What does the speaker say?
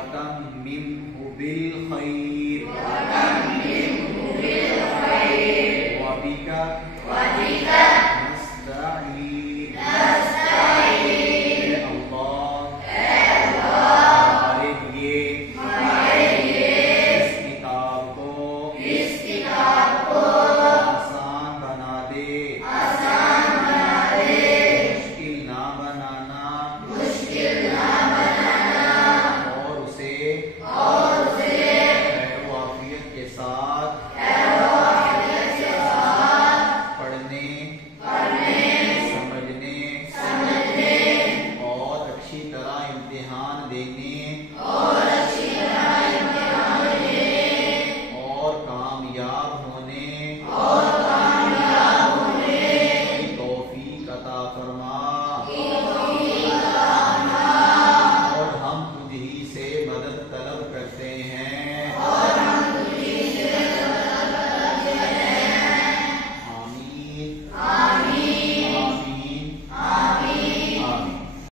وَتَمِّمْهُ بِالْخَيْرِ وَبِكَ نَسْتَعِينُ اے اللہ ہمارے لیے اس کتاب کو آسان بنا دے مشکل نہ بنانا اور اسے خیر و عافیت کے ساتھ پڑھنے سمجھنے اور اچھی طرح امتحان دینے